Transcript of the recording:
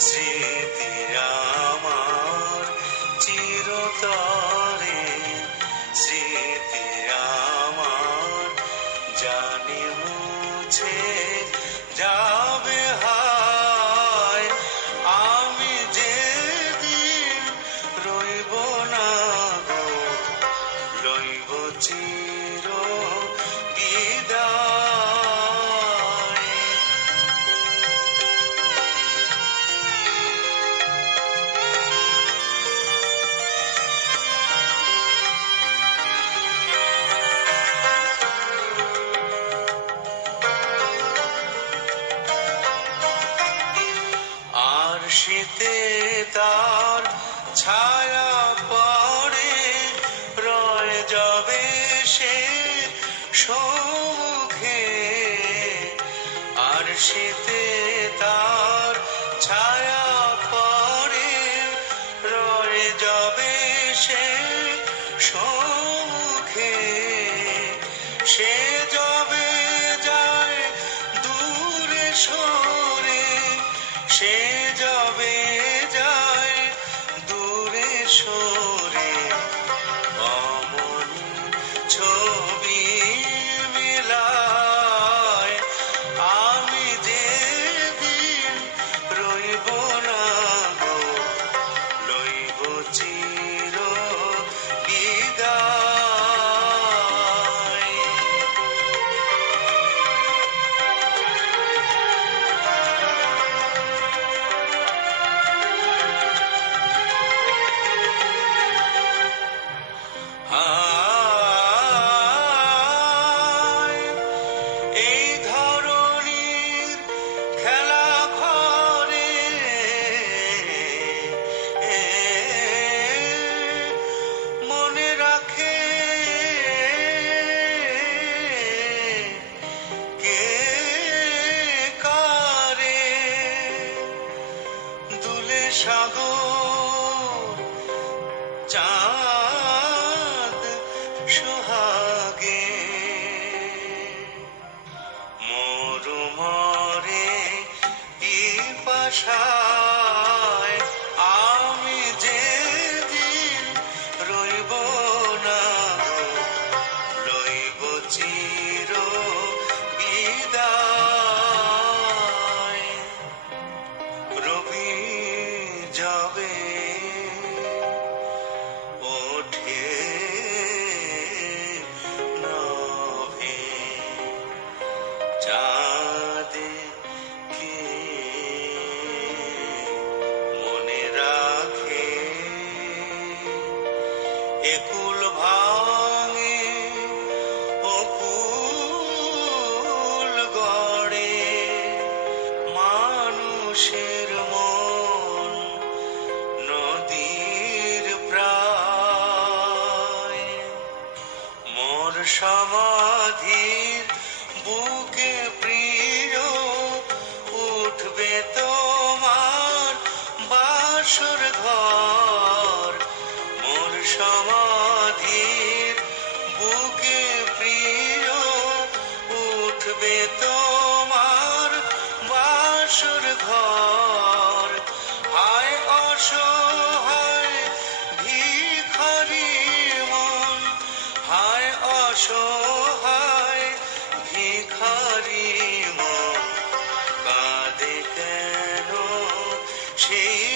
স্মৃতি আমার চিরতরে স্মৃতি আমার জানি ছায়া পড়ে রয়ে যাবে সে সম্মুখে আর শীতে তার ছায়া পড়ে রয়ে যাবে সে সম্মুখে সে সাগর চাঁদ সোহাগে। মোর মরে পিপাসা সমাধির বুকে প্রিয় উঠবে তোমার বাসর ঘর। মোর সমাধির বুকে প্রিয় উঠবে তোমার বাসর ঘর। অসহায় ভিখারি মা কাঁদে কেন সেই